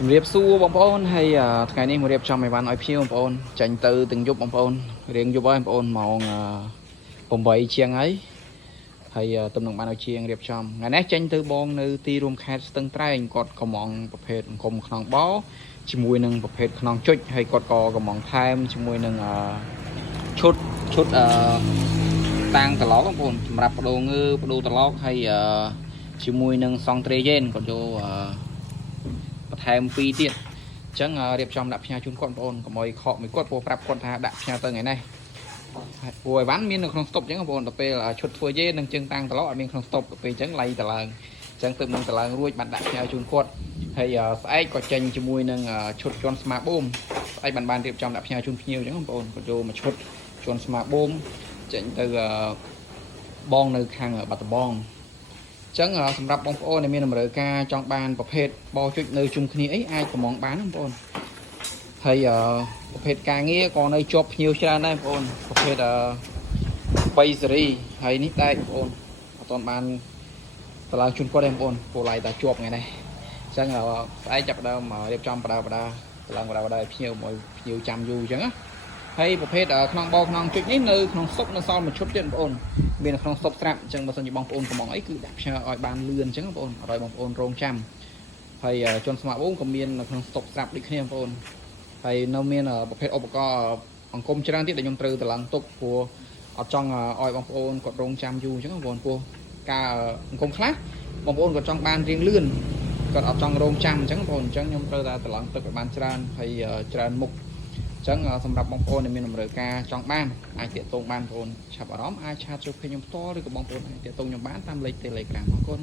ជំរាបសួរបងប្អូនហើយថ្ងៃនេះមករៀបចំឲ្យបានឲ្យភ្ញៀវបងប្អូនចាញ់ទៅទាំងយប់បងប្អូនរៀងយប់ហើយបងប្អូនម៉ោង8ជាងហើយទំនឹងបានឲ្យជាងរៀបចំថ្ងៃនេះចាញ់ទៅបងនៅទីរួមខេត្តស្ទឹងត្រែងគាត់កំងប្រភេទអង្គមខ្នងបោជាមួយនឹងប្រភេទខ្នងចុចហើយគាត់ក៏កំងថែមជាមួយនឹងឈុតតាំងត្រឡោកបងប្អូនសម្រាប់បដូងើបដូត្រឡោកហើយជាមួយនឹងសង់ត្រេយេនគាត់យកបន្ថែម2ទៀតអញ្ចឹងរៀបចំដាក់ផ្ញើជូនគាត់បងប្អូនកុំឲ្យខកមួយគាត់ព្រោះប្រាប់គាត់ថាដាក់ផ្ញើទៅថ្ងៃនេះព្រោះអីវ៉ាន់មាននៅក្នុងស្តុបអញ្ចឹងបងប្អូនដល់ពេលឈុតធ្វើយេនឹងជើងតាំងត្រឡោកអត់មានក្នុងស្តុបដល់ពេលអញ្ចឹងឡៃតឡើងអញ្ចឹងទើបនឹងតឡើងរួចបានដាក់ផ្ញើជូនគាត់ហើយស្អែកក៏ចេញជាមួយនឹងឈុតជន់ស្មាបូមស្អែកបានរៀបចំដាក់ផ្ញើជូនភ្ញៀវអញ្ចឹងបងប្អូនគាត់យកមួយឈុតជន់ស្មាបូមចេញទៅបងនៅខាងបាត់ដំបងចឹងសម្រាប់បងប្អូនដែលមានតម្រូវការចង់បានប្រភេទបោចុចនៅជុំគ្នាអីអាចកំងបានបងប្អូនហើយប្រភេទការងារក៏នៅជាប់ភ្ញៀវច្រើនដែរបងប្អូនប្រភេទ3សេរីហើយនេះដែរបងប្អូនអត់ទាន់បានតឡើងជូនគាត់ទេបងប្អូនពូឡៃតែជាប់ថ្ងៃនេះចឹងស្អែកចាប់ដើមរៀបចំបដាតឡើងបដាភ្ញៀវមកភ្ញៀវចាំយូរចឹងណាហើយប្រភេទខ្នងបោខ្នងចុចនេះនៅក្នុងសុកនៅសល់មួយឈុតទៀតបងប្អូនមាននៅក្នុងសុកស្រាប់អញ្ចឹងបើសិនជាបងប្អូនកំងអីគឺដាក់ផ្ញើឲ្យបានលឿនអញ្ចឹងបងប្អូនឲ្យបងប្អូនរងចាំហើយជន់ស្មាក់បូមក៏មាននៅក្នុងសុកស្រាប់ដូចគ្នាបងប្អូនហើយនៅមានប្រភេទឧបករណ៍អង្គមច្រើនទៀតដែលខ្ញុំត្រូវតឡើងទុកព្រោះអត់ចង់ឲ្យបងប្អូនគាត់រងចាំយូរអញ្ចឹងបងប្អូនព្រោះការអង្គមខ្លះបងប្អូនគាត់ចង់បានរៀងលឿនគាត់អត់ចង់រងចាំអញ្ចឹងបងប្អូនអញ្ចឹងខ្ញុំត្រូវតែតឡើងទុកឲ្យបានច្រើនហើយច្រើនមុខចឹងសម្រាប់បងប្អូនដែលមានតម្រូវការចង់បានអាចទាក់ទងបានបងប្អូនឆាប់អារម្មណ៍អាចឆាតជួបខ្ញុំផ្ទាល់ឬក៏បងប្អូនអាចទាក់ទងខ្ញុំបានតាមលេខ Telegram អរគុណ